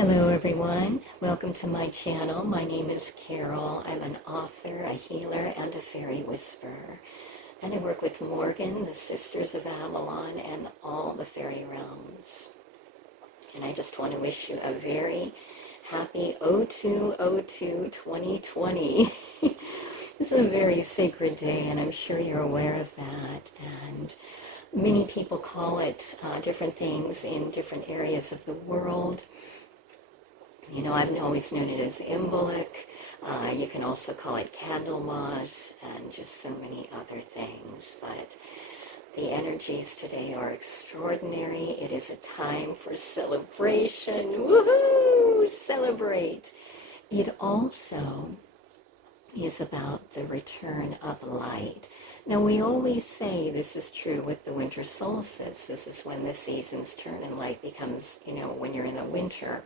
Hello everyone, welcome to my channel. My name is Carol. I'm an author, a healer, and a fairy whisperer. And I work with Morgan, the Sisters of Avalon, and all the fairy realms. And I just want to wish you a very happy 02/02/2020. This is a very sacred day, and I'm sure you're aware of that. And many people call it different things in different areas of the world. You know, I've always known it as Imbolc. You can also call it Candlemas and just so many other things. But the energies today are extraordinary. It is a time for celebration. Woohoo! Celebrate! It also is about the return of light. Now, we always say this is true with the winter solstice. This is when the seasons turn and light becomes, when you're in the winter.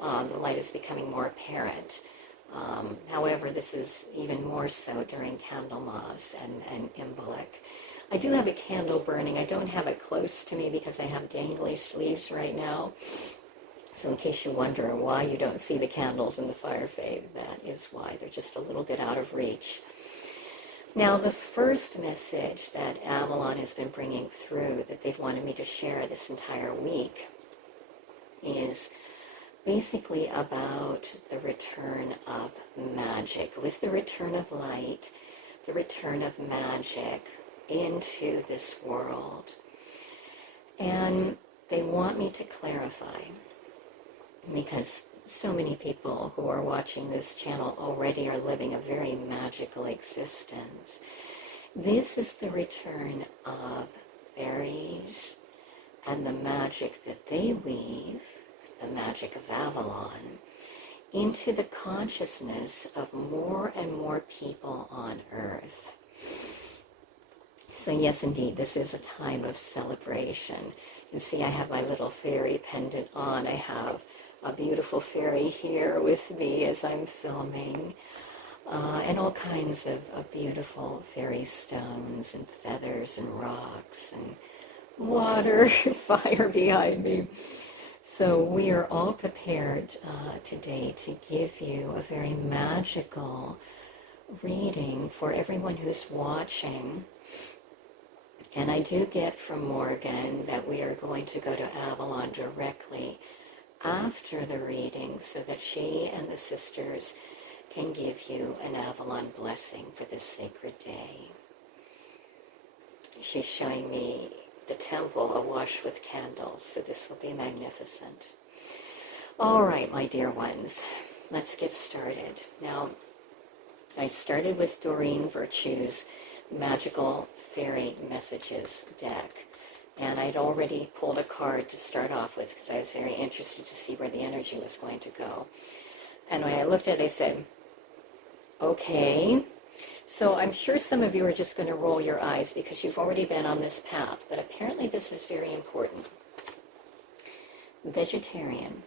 The light is becoming more apparent. However, this is even more so during Candlemas and Imbolc. I do have a candle burning. I don't have it close to me because I have dangly sleeves right now. So in case you wonder why you don't see the candles in the fire fade, that is why. They're just a little bit out of reach. Now, the first message that Avalon has been bringing through that they've wanted me to share this entire week is basically about the return of magic. With the return of light, the return of magic into this world. And they want me to clarify, because so many people who are watching this channel already are living a very magical existence. This is the return of fairies and the magic that they weave, the magic of Avalon, into the consciousness of more and more people on Earth. So yes, indeed, this is a time of celebration. You see, I have my little fairy pendant on. I have a beautiful fairy here with me as I'm filming, and all kinds of beautiful fairy stones and feathers and rocks and water, fire behind me. So we are all prepared today to give you a very magical reading for everyone who's watching. And I do get from Morgan that we are going to go to Avalon directly after the reading so that she and the sisters can give you an Avalon blessing for this sacred day. She's showing me the temple awash with candles, so this will be magnificent. All right, my dear ones, let's get started. Now, I started with Doreen Virtue's Magical Fairy Messages deck, and I'd already pulled a card to start off with because I was very interested to see where the energy was going to go. And when I looked at it, I said, okay. So I'm sure some of you are just going to roll your eyes because you've already been on this path, but apparently this is very important. Vegetarian.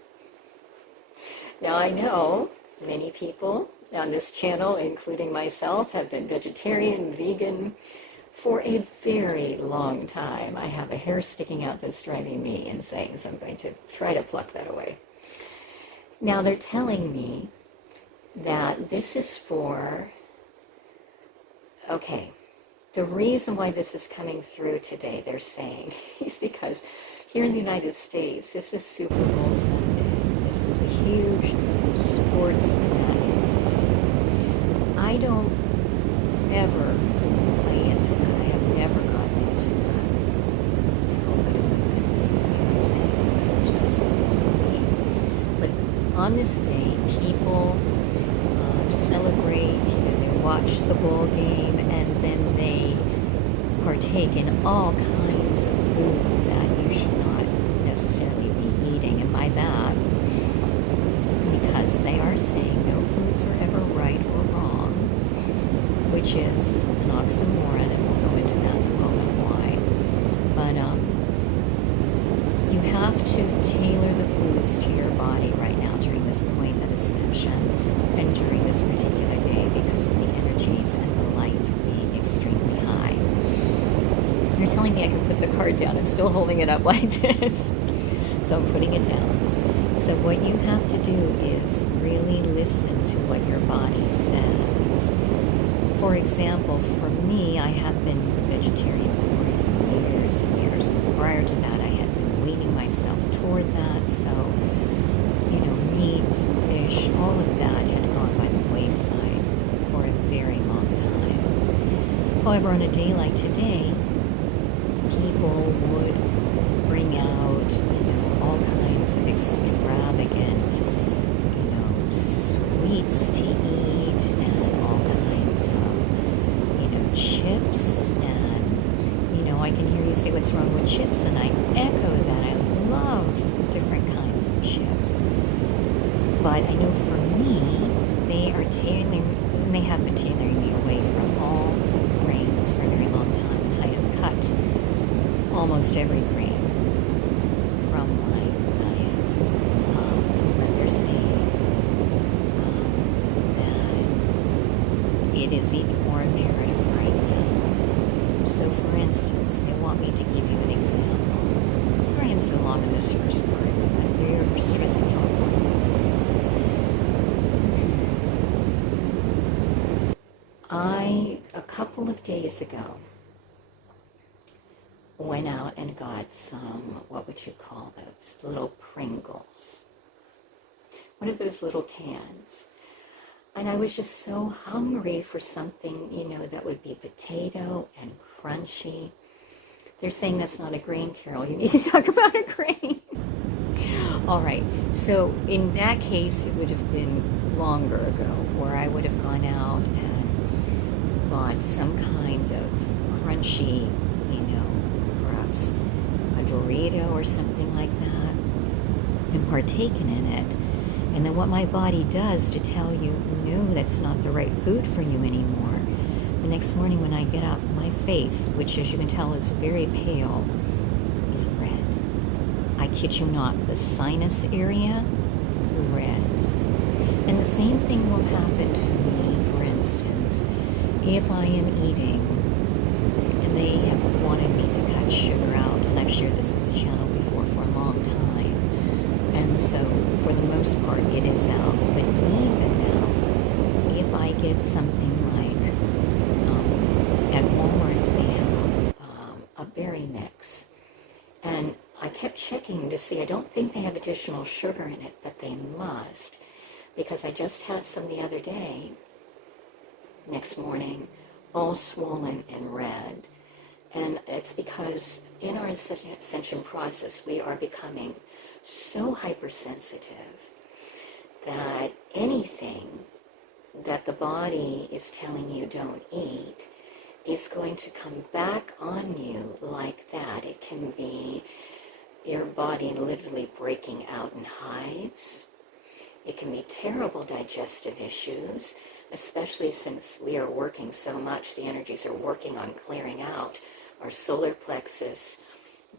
Now I know many people on this channel, including myself, have been vegetarian, vegan for a very long time. I have a hair sticking out that's driving me insane, so I'm going to try to pluck that away. Now they're telling me that this is for... Okay, the reason why this is coming through today, they're saying, is because here in the United States, this is Super Bowl Sunday. This is a huge sports fanatic day. I don't ever play into that. I have never gotten into that. I hope I don't offend anybody by saying that. It just isn't me. But on this day, people celebrate, they watch the ball game, and then they partake in all kinds of foods that you should not necessarily be eating. And by that, because they are saying no foods are ever right or wrong, which is an oxymoron, and we'll go into that in a moment why. But you have to tailor the foods to your body right now during this point of ascension and during this particular day because of the energies and the light being extremely high. They're telling me I can put the card down. I'm still holding it up like this. So I'm putting it down. So what you have to do is really listen to what your body says. For example, for me, I have been vegetarian for years and years. Prior to that, I had been weaning myself toward that. So, meat, fish, all of that had gone by the wayside for a very long time. However, on a day like today, people would bring out, all kinds of extravagant, sweets to eat and all kinds of, chips. And, I can hear you say, what's wrong with chips? And I echo that. I love different kinds of chips. But I know for me, they have been tailoring me away from all grains for a very long time. And I have cut almost every grain from my diet. But they're saying that it is even more imperative right now. So for instance, they want me to give you an example. Sorry I'm so long in this first card, but they're stressing how important this is. A couple of days ago, went out and got some, what would you call those, little Pringles. One of those little cans. And I was just so hungry for something, that would be potato and crunchy. They're saying that's not a grain, Carol. You need to talk about a grain. All right. So in that case, it would have been longer ago where I would have gone out and bought some kind of crunchy, perhaps a Dorito or something like that, and partaken in it. And then what my body does to tell you, no, that's not the right food for you anymore. The next morning when I get up, my face, which as you can tell is very pale, is red. I kid you not, the sinus area, red. And the same thing will happen to me, for instance, if I am eating, and they have wanted me to cut sugar out, and I've shared this with the channel before for a long time, and so for the most part it is out. But even now, if I get something like, at Walmart's they have a berry mix, and I kept checking to see, I don't think they have additional sugar in it, but they must, because I just had some the other day. Next morning, all swollen and red. And it's because in our ascension process, we are becoming so hypersensitive that anything that the body is telling you don't eat is going to come back on you like that. It can be your body literally breaking out in hives. It can be terrible digestive issues, especially since we are working so much. The energies are working on clearing out our solar plexus,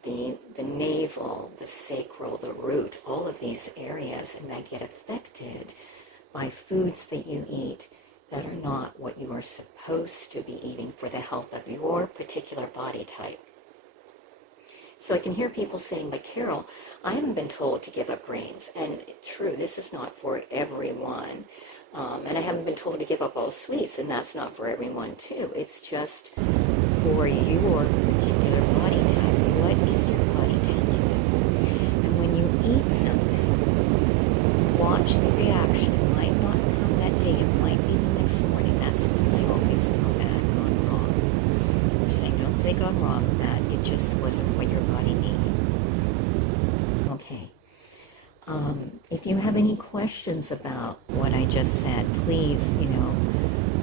the navel, the sacral, the root, all of these areas, and that get affected by foods that you eat that are not what you are supposed to be eating for the health of your particular body type. So I can hear people saying, but Carol, I haven't been told to give up grains. And true, this is not for everyone. And I haven't been told to give up all sweets, and that's not for everyone too. It's just for your particular body type. What is your body telling you? And when you eat something, watch the reaction. It might not come that day. It might be the next morning. That's when I always know that I've gone wrong. You're saying, don't say gone wrong, that it just wasn't what your body needed. Okay. If you have any questions about what I just said, please,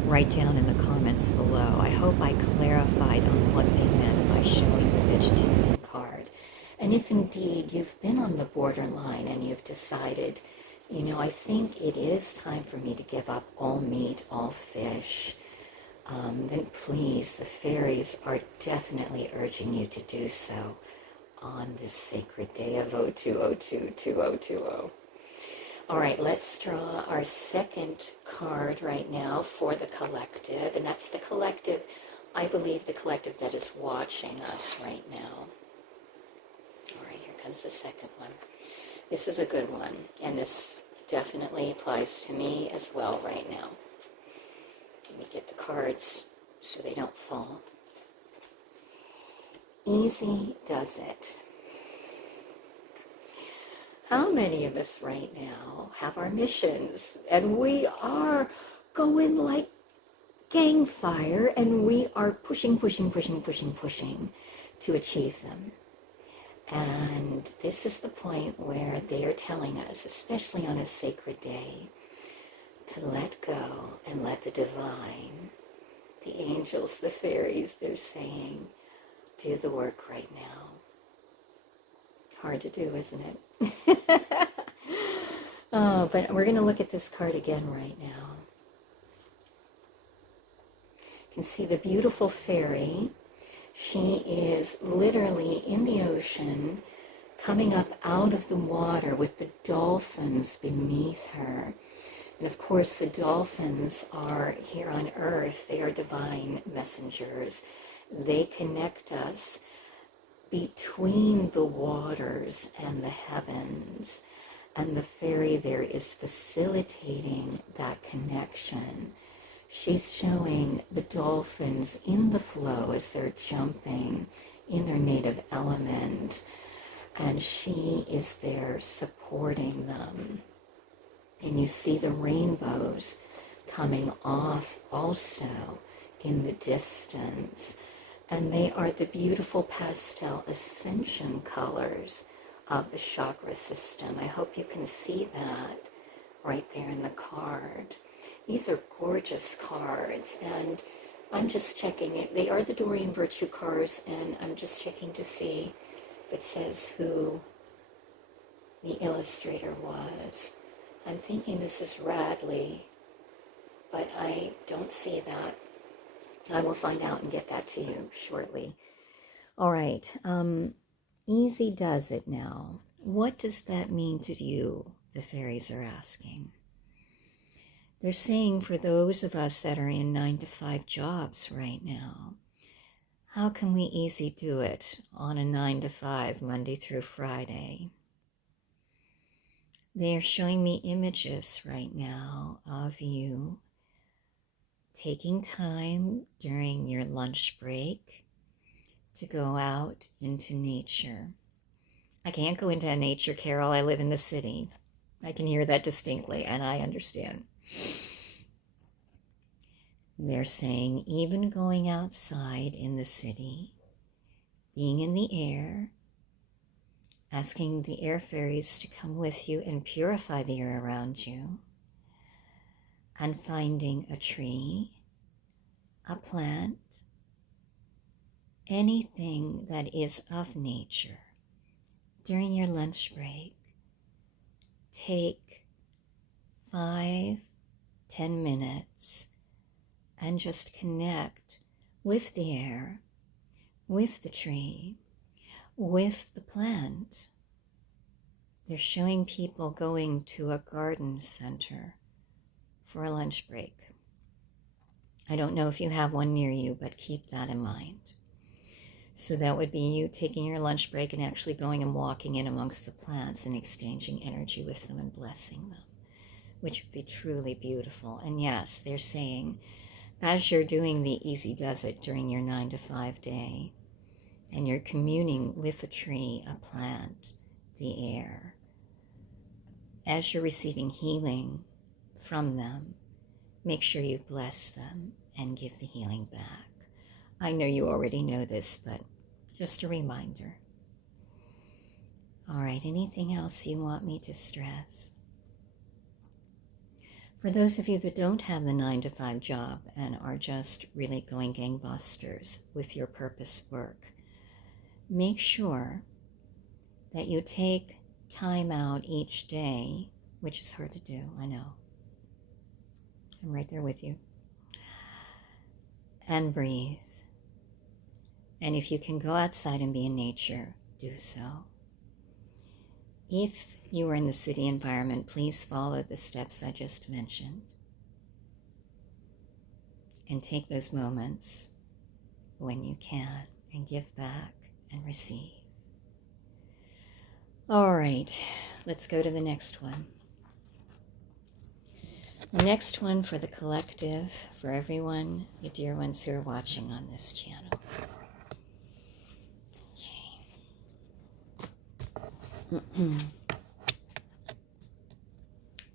write down in the comments below. I hope I clarified on what they meant by showing the vegetarian card. And if indeed you've been on the borderline and you've decided, I think it is time for me to give up all meat, all fish, then please, the fairies are definitely urging you to do so on this sacred day of 0202-2020. All right, let's draw our second card right now for the collective, and that's the collective, I believe the collective that is watching us right now. All right, here comes the second one. This is a good one, and this definitely applies to me as well right now. Let me get the cards so they don't fall. Easy does it. How many of us right now have our missions, and we are going like gang fire, and we are pushing to achieve them? And this is the point where they are telling us, especially on a sacred day, to let go and let the divine, the angels, the fairies, they're saying, do the work right now. Hard to do, isn't it? Oh, but we're going to look at this card again right now. You can see the beautiful fairy. She is literally in the ocean, coming up out of the water with the dolphins beneath her. And of course, the dolphins are here on earth. They are divine messengers. They connect us between the waters and the heavens. And the fairy there is facilitating that connection. She's showing the dolphins in the flow as they're jumping in their native element, and she is there supporting them. And you see the rainbows coming off also in the distance, and they are the beautiful pastel ascension colors of the chakra system. I hope you can see that right there in the card. These are gorgeous cards, and I'm just checking it. They are the Doreen Virtue cards, and I'm just checking to see if it says who the illustrator was. I'm thinking this is Radley, but I don't see that. I will find out and get that to you shortly. All right, easy does it now. What does that mean to you? The fairies are asking. They're saying for those of us that are in 9-to-5 jobs right now, how can we easy do it on a 9-to-5, Monday through Friday? They are showing me images right now of you taking time during your lunch break to go out into nature. I can't go into nature, Carol. I live in the city. I can hear that distinctly, and I understand. They're saying even going outside in the city, being in the air, asking the air fairies to come with you and purify the air around you, and finding a tree, a plant, anything that is of nature. During your lunch break, take 5-10 minutes and just connect with the air, with the tree, with the plant. They're showing people going to a garden center for a lunch break. I don't know if you have one near you, but keep that in mind. So that would be you taking your lunch break and actually going and walking in amongst the plants and exchanging energy with them and blessing them, which would be truly beautiful. And yes, they're saying, as you're doing the easy does it during your 9-to-5 day, and you're communing with a tree, a plant, the air, as you're receiving healing from them, make sure you bless them and give the healing back. I know you already know this, but just a reminder. All right, anything else you want me to stress? For those of you that don't have the 9-to-5 job and are just really going gangbusters with your purpose work, make sure that you take time out each day, which is hard to do, I know. I'm right there with you. And breathe. And if you can go outside and be in nature, do so. If you are in the city environment, please follow the steps I just mentioned. And take those moments when you can and give back and receive. All right, let's go to the next one. The next one for the collective, for everyone, the dear ones who are watching on this channel. Okay.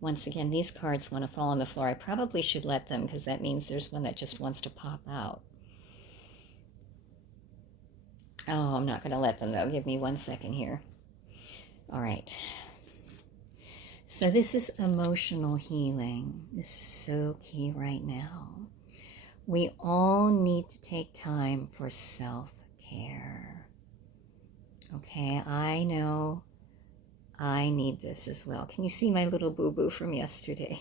Once again, these cards want to fall on the floor. I probably should let them because that means there's one that just wants to pop out. Oh, I'm not going to let them though. Give me 1 second here. All right. So this is emotional healing. This is so key right now. We all need to take time for self-care. Okay, I know I need this as well. Can you see my little boo-boo from yesterday?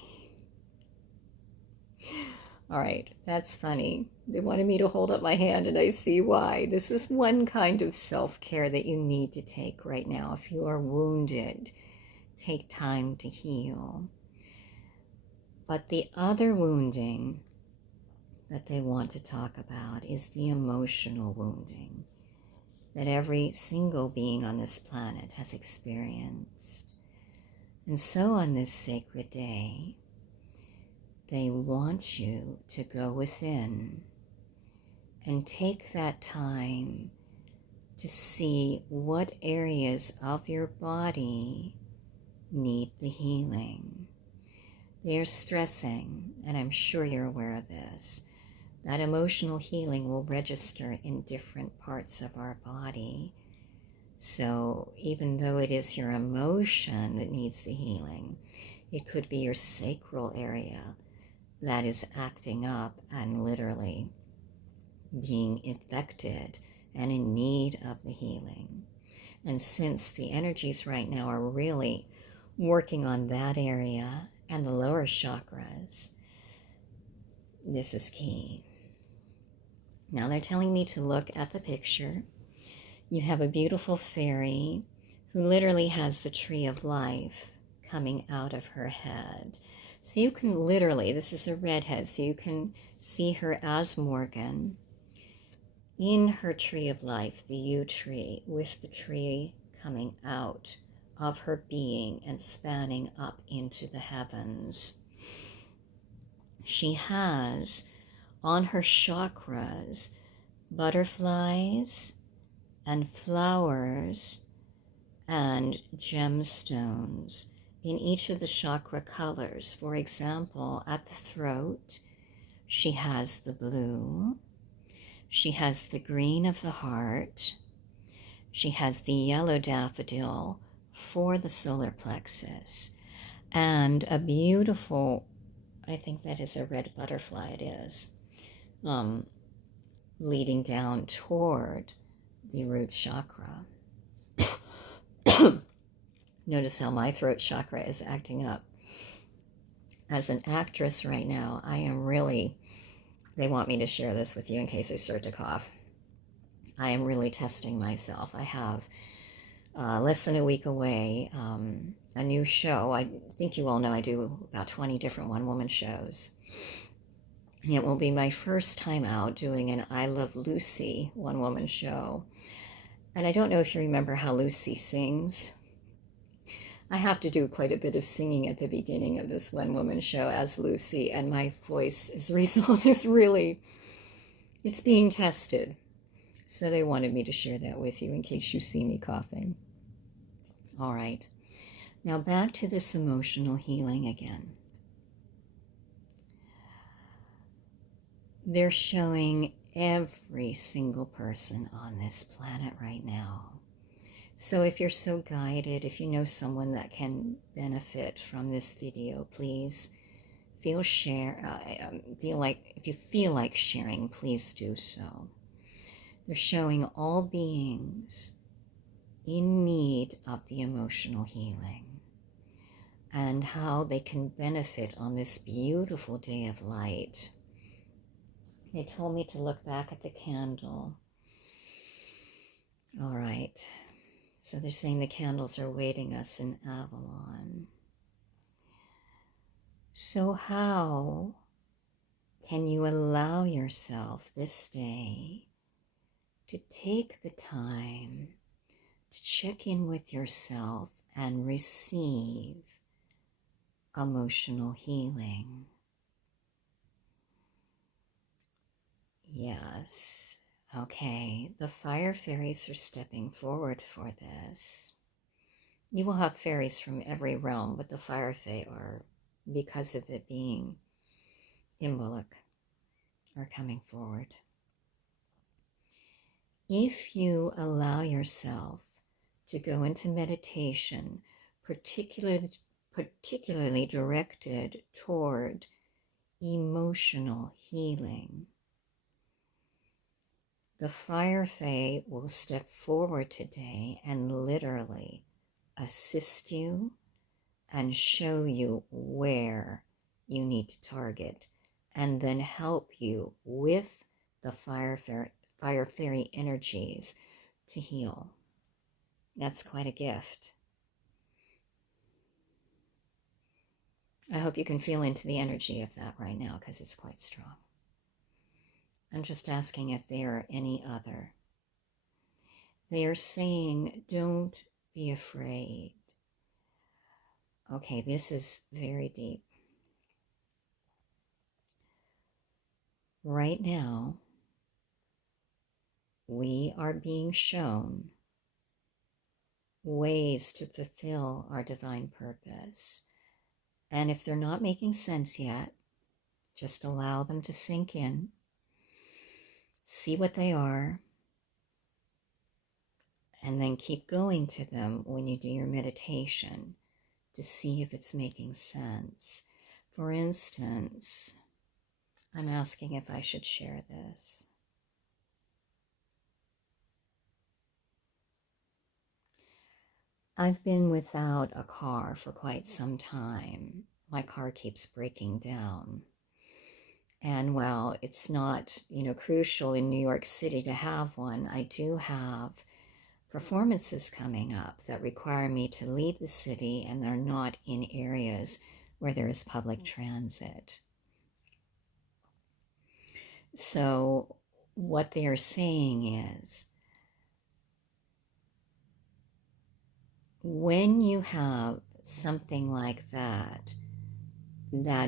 All right, that's funny. They wanted me to hold up my hand, and I see why. This is one kind of self-care that you need to take right now. If you are wounded, take time to heal. But the other wounding that they want to talk about is the emotional wounding that every single being on this planet has experienced. And so on this sacred day, they want you to go within and take that time to see what areas of your body need the healing. They're stressing, and I'm sure you're aware of this, that emotional healing will register in different parts of our body. So even though it is your emotion that needs the healing, it could be your sacral area that is acting up and literally being infected and in need of the healing. And since the energies right now are really working on that area and the lower chakras, this is key. Now they're telling me to look at the picture. You have a beautiful fairy who literally has the tree of life coming out of her head. So you can literally, this is a redhead, so you can see her as Morgan in her tree of life, the yew tree, with the tree coming out of her being and spanning up into the heavens. She has on her chakras butterflies and flowers and gemstones in each of the chakra colors. For example, at the throat, she has the blue, she has the green of the heart, she has the yellow daffodil for the solar plexus, and a beautiful, I think that is a red butterfly, it is, leading down toward the root chakra. Notice how my throat chakra is acting up. As an actress right now, I am really, they want me to share this with you in case I start to cough. I am really testing myself. I have less than a week away, a new show. I think you all know I do about 20 different one-woman shows. It will be my first time out doing an I Love Lucy one-woman show. And I don't know if you remember how Lucy sings. I have to do quite a bit of singing at the beginning of this one-woman show as Lucy, and my voice, as a result, is really, it's being tested. So they wanted me to share that with you in case you see me coughing. All right. Now back to this emotional healing again. They're showing every single person on this planet right now. So if you're so guided, if you know someone that can benefit from this video, please if you feel like sharing, please do so. They're showing all beings in need of the emotional healing and how they can benefit on this beautiful day of light. They told me to look back at the candle. All right. So they're saying the candles are waiting us in Avalon. So how can you allow yourself this day to take the time to check in with yourself and receive emotional healing. Yes. Okay, the fire fairies are stepping forward for this. You will have fairies from every realm, but the fire fae are, because of it being Imbolc, are coming forward. If you allow yourself to go into meditation, particularly directed toward emotional healing, the fire fae will step forward today and literally assist you and show you where you need to target, and then help you with the fire fairy energies to heal. That's quite a gift. I hope you can feel into the energy of that right now, because it's quite strong. I'm just asking if there are any other. They are saying, don't be afraid. Okay, this is very deep. Right now, we are being shown ways to fulfill our divine purpose. And if they're not making sense yet, just allow them to sink in. See what they are, and then keep going to them when you do your meditation to see if it's making sense. For instance, I'm asking if I should share this. I've been without a car for quite some time. My car keeps breaking down. And while it's not, crucial in New York City to have one, I do have performances coming up that require me to leave the city, and they're not in areas where there is public transit. So what they are saying is, when you have something like that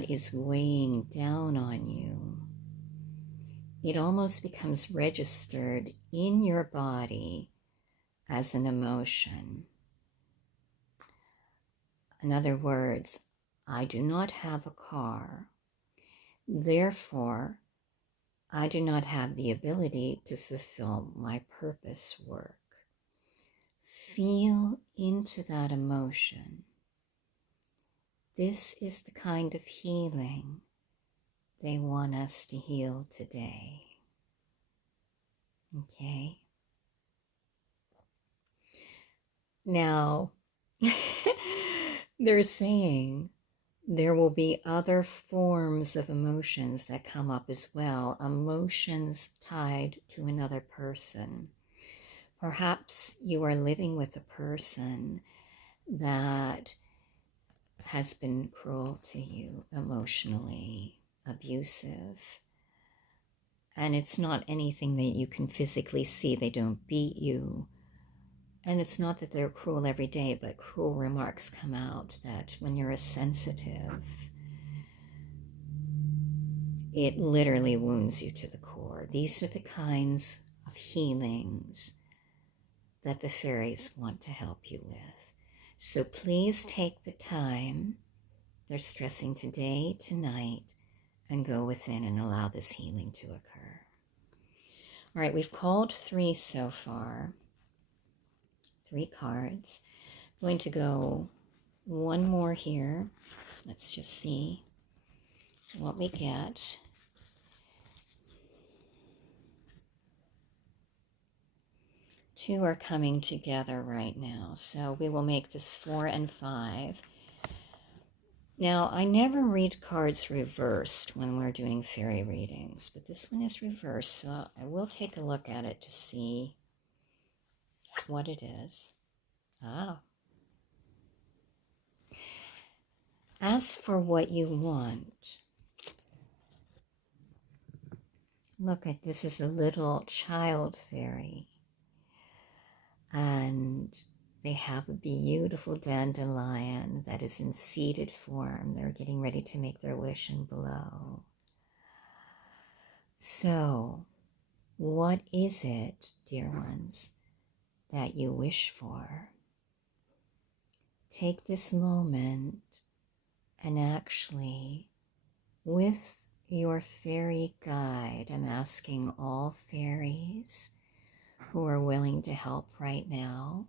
is weighing down on you, it almost becomes registered in your body as an emotion. In other words, I do not have a car, therefore I do not have the ability to fulfill my purpose work. Feel into that emotion. This is the kind of healing they want us to heal today. Okay? Now, they're saying there will be other forms of emotions that come up as well, emotions tied to another person. Perhaps you are living with a person that has been cruel to you, emotionally abusive. And it's not anything that you can physically see. They don't beat you. And it's not that they're cruel every day, but cruel remarks come out that when you're a sensitive, it literally wounds you to the core. These are the kinds of healings that the fairies want to help you with. So please take the time. They're stressing today, tonight, and go within and allow this healing to occur. All right, we've called 3 so far. 3 cards. I'm going to go one more here. Let's just see what we get. Two are coming together right now, so we will make this 4 and 5. Now, I never read cards reversed when we're doing fairy readings, but this one is reversed, so I will take a look at it to see what it is. Ask for what you want. Look at this, is a little child fairy. And they have a beautiful dandelion that is in seeded form. They're getting ready to make their wish and blow. So, what is it, dear ones, that you wish for? Take this moment and actually, with your fairy guide, I'm asking all fairies who are willing to help right now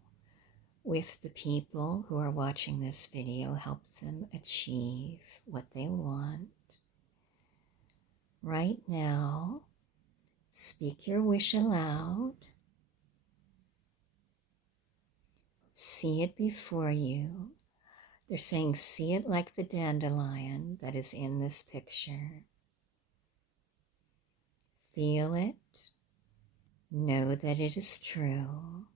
with the people who are watching this video, help them achieve what they want. Right now, speak your wish aloud. See it before you. They're saying, see it like the dandelion that is in this picture. Feel it. Know that it is true.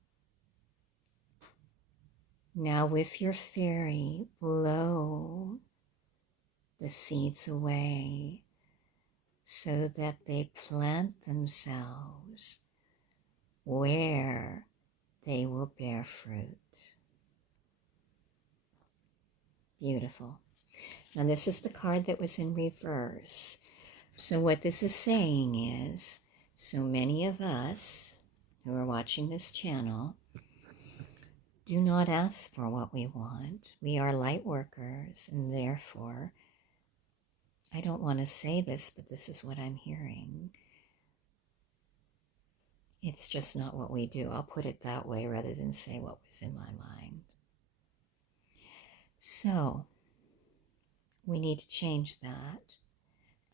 Now with your fairy, blow the seeds away so that they plant themselves where they will bear fruit. Beautiful. Now this is the card that was in reverse. So what this is saying is, so many of us who are watching this channel do not ask for what we want. We are light workers, and therefore, I don't want to say this, but this is what I'm hearing. It's just not what we do. I'll put it that way rather than say what was in my mind. So, we need to change that.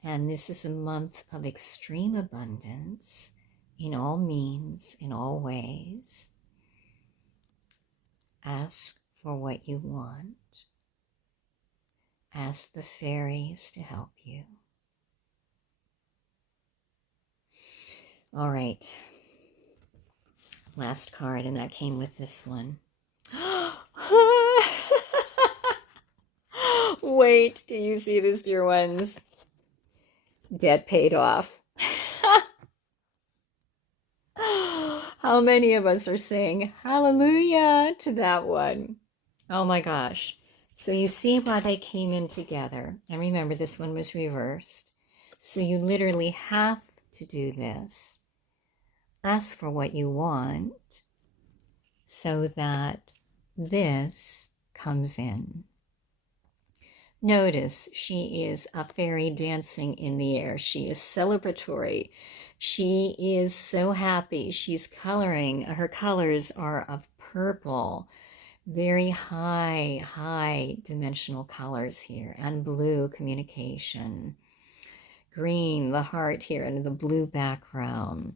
And this is a month of extreme abundance in all means, in all ways. Ask for what you want. Ask the fairies to help you. All right. Last card, and that came with this one. Wait, do you see this, dear ones? Debt paid off. How many of us are saying hallelujah to that one? Oh my gosh. So you see why they came in together. And remember, this one was reversed. So you literally have to do this. Ask for what you want so that this comes in. Notice she is a fairy dancing in the air. She is celebratory. She is so happy. She's coloring. Her colors are of purple, very high dimensional colors here, and blue, communication. Green, the heart here, and the blue background.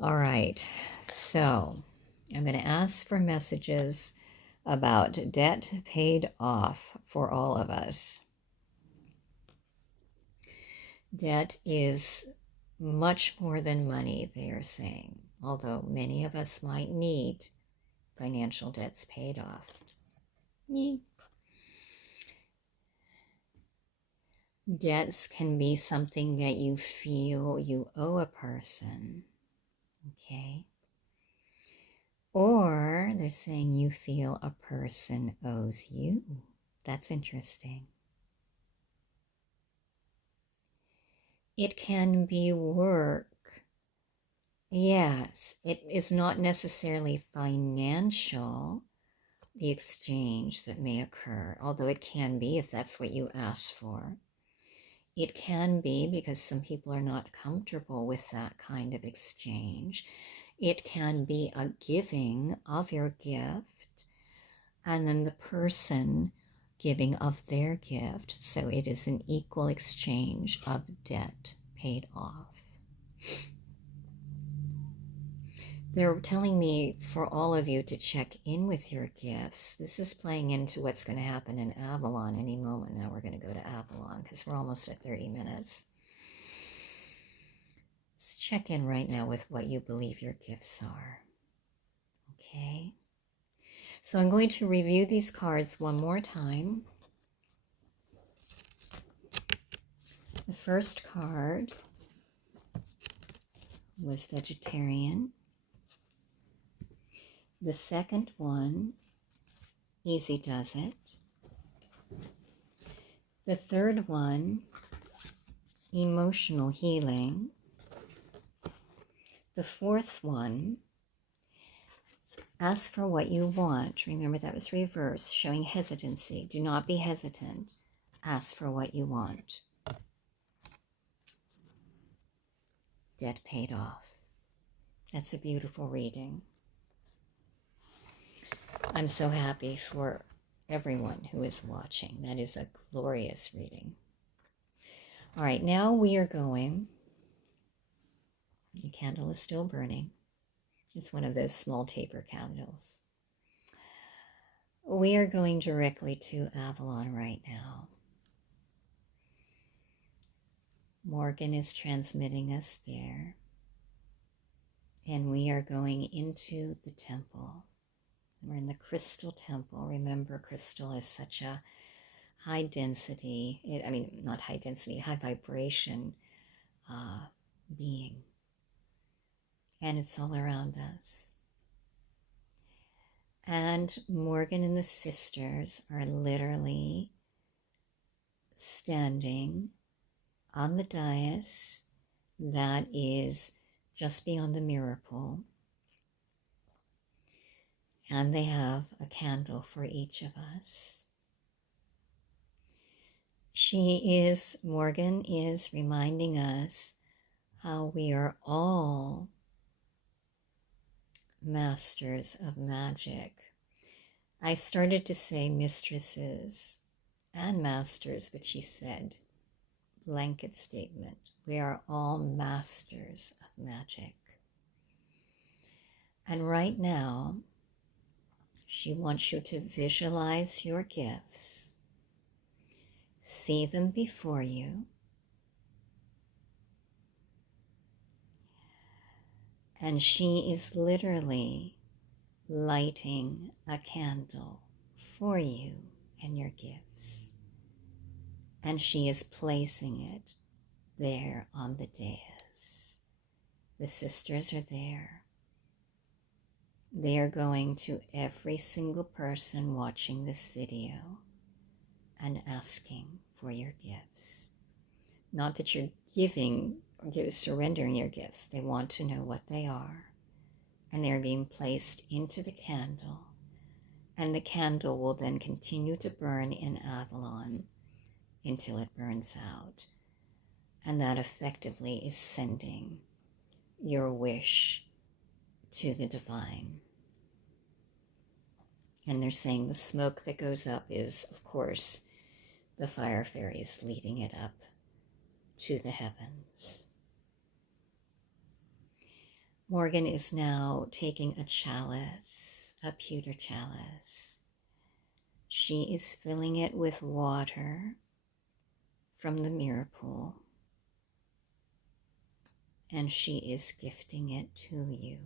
All right, so I'm going to ask for messages about debt paid off for all of us. Debt is much more than money, they are saying, although many of us might need financial debts paid off. Me. Debts can be something that you feel you owe a person, okay? Or they're saying you feel a person owes you. That's interesting. It can be work. Yes, it is not necessarily financial, the exchange that may occur, although it can be if that's what you ask for. It can be because some people are not comfortable with that kind of exchange. It can be a giving of your gift and then the person giving of their gift. So it is an equal exchange of debt paid off. They're telling me for all of you to check in with your gifts. This is playing into what's going to happen in Avalon any moment. Now we're going to go to Avalon because we're almost at 30 minutes. Let's check in right now with what you believe your gifts are. Okay. So I'm going to review these cards one more time. The first card was vegetarian. The second one, easy does it. The third one, emotional healing. The fourth one, ask for what you want. Remember, that was reverse, showing hesitancy. Do not be hesitant. Ask for what you want. Debt paid off. That's a beautiful reading. I'm so happy for everyone who is watching. That is a glorious reading. All right, now we are going. The candle is still burning. It's one of those small taper candles. We are going directly to Avalon right now. Morgan is transmitting us there. And we are going into the temple. We're in the crystal temple. Remember, crystal is such a high density, not high density, high vibration being. And it's all around us. And Morgan and the sisters are literally standing on the dais that is just beyond the mirror pool. And they have a candle for each of us. Morgan is reminding us how we are all masters of magic. I started to say mistresses and masters, but she said blanket statement. We are all masters of magic. And right now, she wants you to visualize your gifts, see them before you, and she is literally lighting a candle for you and your gifts. And she is placing it there on the dais. The sisters are there. They are going to every single person watching this video and asking for your gifts. Not that you're surrendering your gifts. They want to know what they are. And they're being placed into the candle. And the candle will then continue to burn in Avalon until it burns out. And that effectively is sending your wish to the divine. And they're saying the smoke that goes up is, of course, the fire fairies leading it up to the heavens. Morgan is now taking a chalice, a pewter chalice. She is filling it with water from the mirror pool. And she is gifting it to you.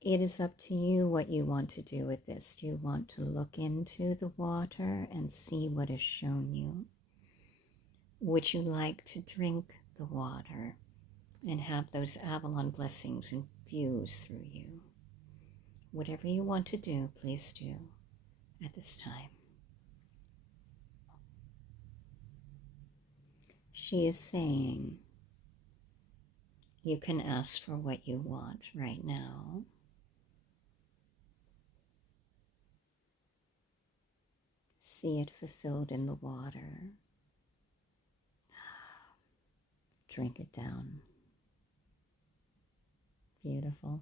It is up to you what you want to do with this. Do you want to look into the water and see what is shown you? Would you like to drink the water and have those Avalon blessings infuse through you? Whatever you want to do, please do at this time. She is saying, you can ask for what you want right now. See it fulfilled in the water. Drink it down. Beautiful.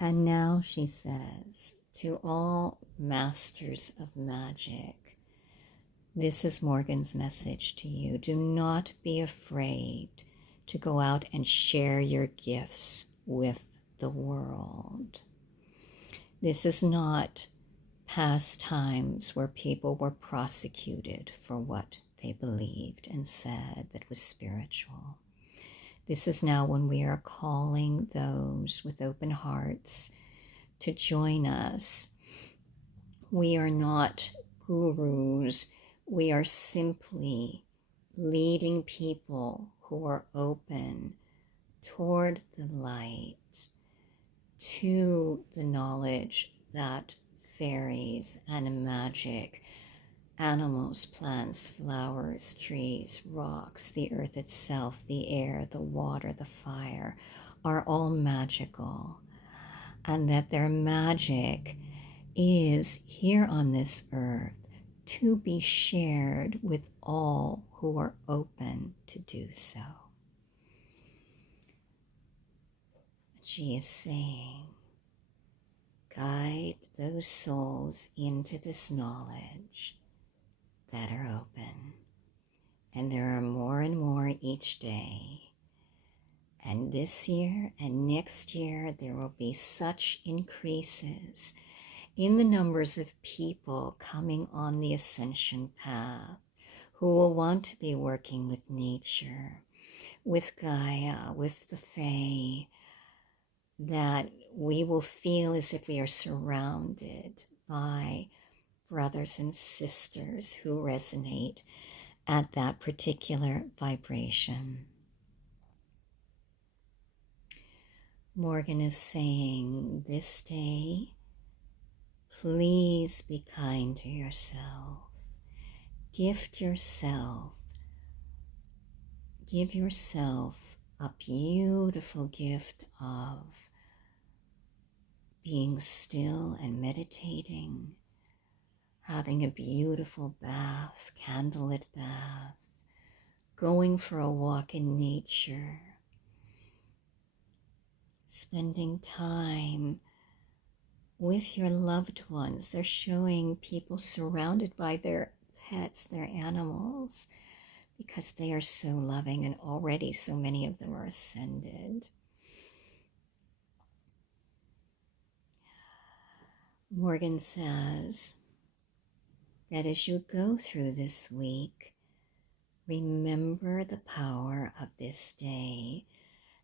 And now she says, to all masters of magic, this is Morgan's message to you. Do not be afraid to go out and share your gifts with the world. This is not past times where people were prosecuted for what they believed and said that was spiritual. This is now when we are calling those with open hearts to join us. We are not gurus. We are simply leading people who are open toward the light to the knowledge that fairies and magic, animals, plants, flowers, trees, rocks, the earth itself, the air, the water, the fire, are all magical, and that their magic is here on this earth to be shared with all who are open to do so. She is saying, guide those souls into this knowledge that are open. And there are more and more each day. And this year and next year, there will be such increases in the numbers of people coming on the ascension path who will want to be working with nature, with Gaia, with the Fae, that we will feel as if we are surrounded by brothers and sisters who resonate at that particular vibration. Morgan is saying, this day, please be kind to yourself. Gift yourself. Give yourself a beautiful gift of being still and meditating, having a beautiful bath, candlelit bath, going for a walk in nature, spending time with your loved ones. They're showing people surrounded by their pets, their animals, because they are so loving, and already so many of them are ascended. Morgan says that as you go through this week, remember the power of this day,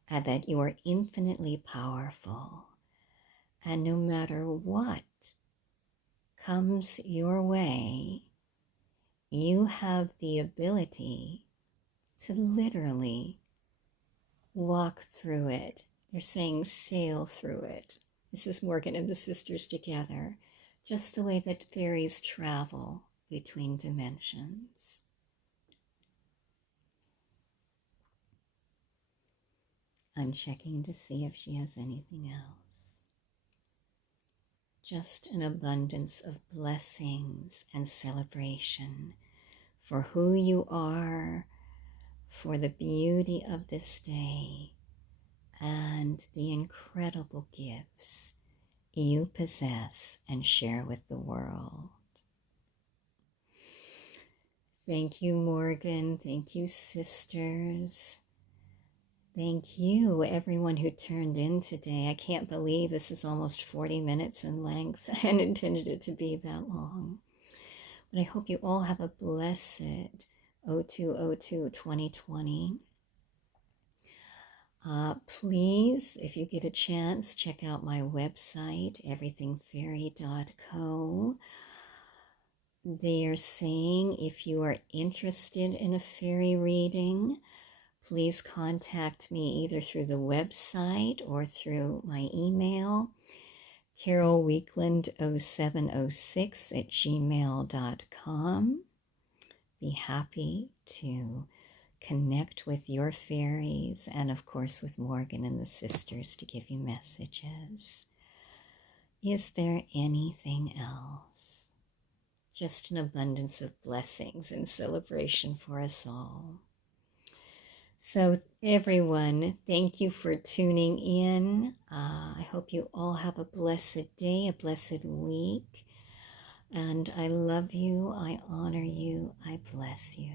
and that you are infinitely powerful. And no matter what comes your way, you have the ability to literally walk through it. They're saying sail through it. This is Morgan and the sisters together, just the way that fairies travel between dimensions. I'm checking to see if she has anything else. Just an abundance of blessings and celebration for who you are, for the beauty of this day, and the incredible gifts you possess and share with the world. Thank you, Morgan. Thank you, sisters. Thank you, everyone who turned in today. I can't believe this is almost 40 minutes in length. I hadn't intended it to be that long. But I hope you all have a blessed 02/02/2020. Please, if you get a chance, check out my website, everythingfairy.co. They are saying if you are interested in a fairy reading, please contact me either through the website or through my email, carolweekland0706@gmail.com. Be happy to connect with your fairies and, of course, with Morgan and the sisters to give you messages. Is there anything else? Just an abundance of blessings and celebration for us all. So everyone, thank you for tuning in. I hope you all have a blessed day, a blessed week. And I love you, I honor you, I bless you.